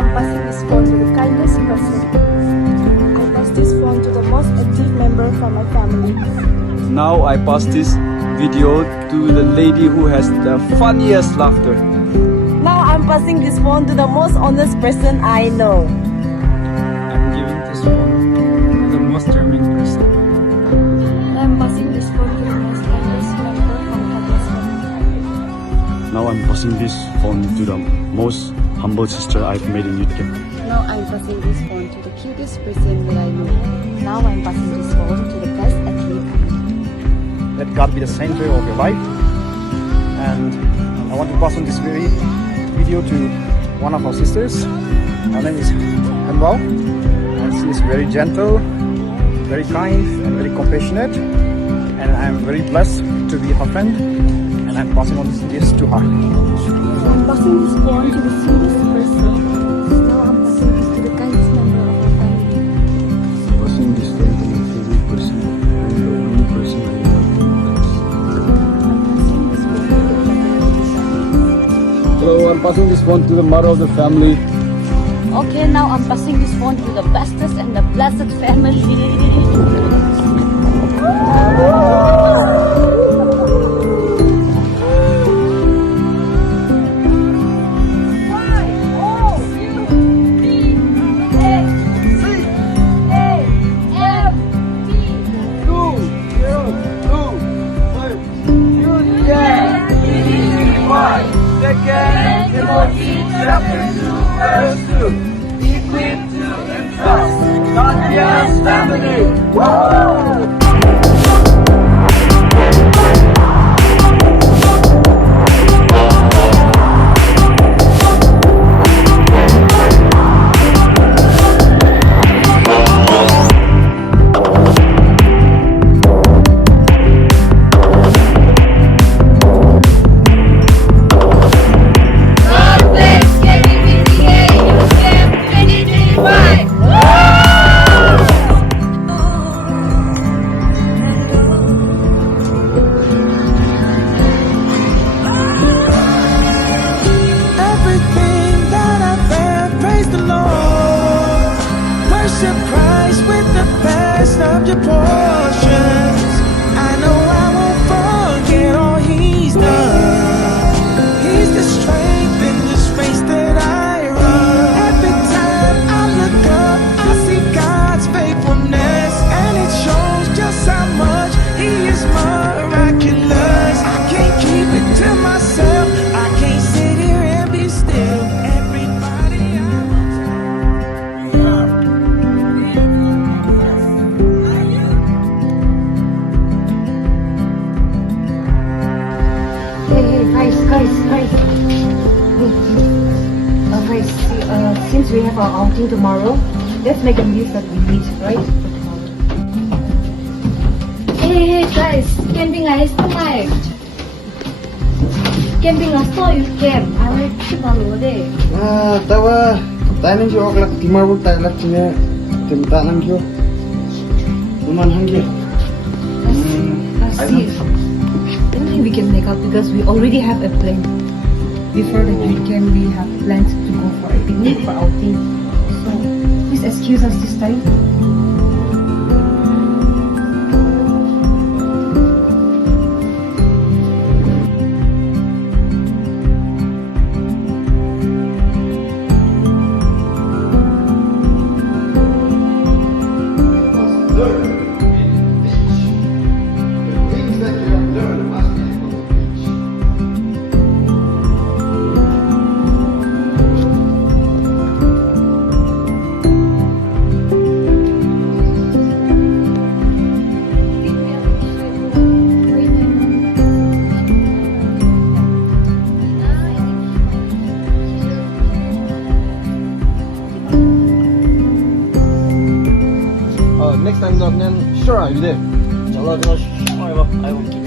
I'm passing this phone to the kindest person. I pass this phone to the most active member from my family. Now I pass this video to the lady who has the funniest laughter. Now I'm passing this phone to the most honest person I know. I'm giving this phone to the most charming person. I'm passing this phone to the most kindest member from Kadis family. Now I'm passing this phone to the most humble sister I've made in youth camp. Now I'm passing this phone to the cutest person that I know. Now I'm passing this phone to the best athlete I know. Let God be the center of your life. And I want to pass on this very video to one of our sisters. Her name is Hanwao, and she is very gentle, very kind, and very compassionate. And I'm very blessed to be her friend. And I'm passing on this to her. I'm passing this phone to the sweetest person. Now I'm passing this to the kindest member of our family. Passing this phone to my favorite person and the only person I love. Hello, I'm passing this phone to the mother of the family. Okay, now I'm passing this phone to the bestest and the blessed family. Second Timothy chapter 2 verse 2. Equip to entrust. God family. Whoa! Christ with the best of your portions. I know I won't forget all He's done. He's the strength in this race that I run. Every time I look up, I see God's faithfulness, and it shows just how much He is miraculous. I can't keep it to myself. I can't sit here and be still. Everybody Guys, since we have our outing tomorrow, let's make a list that we need, right? For tomorrow. Hey guys, camping is arrived. Camping is so you camp. I like to follow there. Tawa, tayo nang siya oklak timarbog tayo lak siya timta nang siya. Uman hanggi. I don't think we can make out because we already have a plan. Before the weekend, we have plans to go for a picnic for outing. So please excuse us this time. Next time, sure, I'll be there. Inshallah, I will keep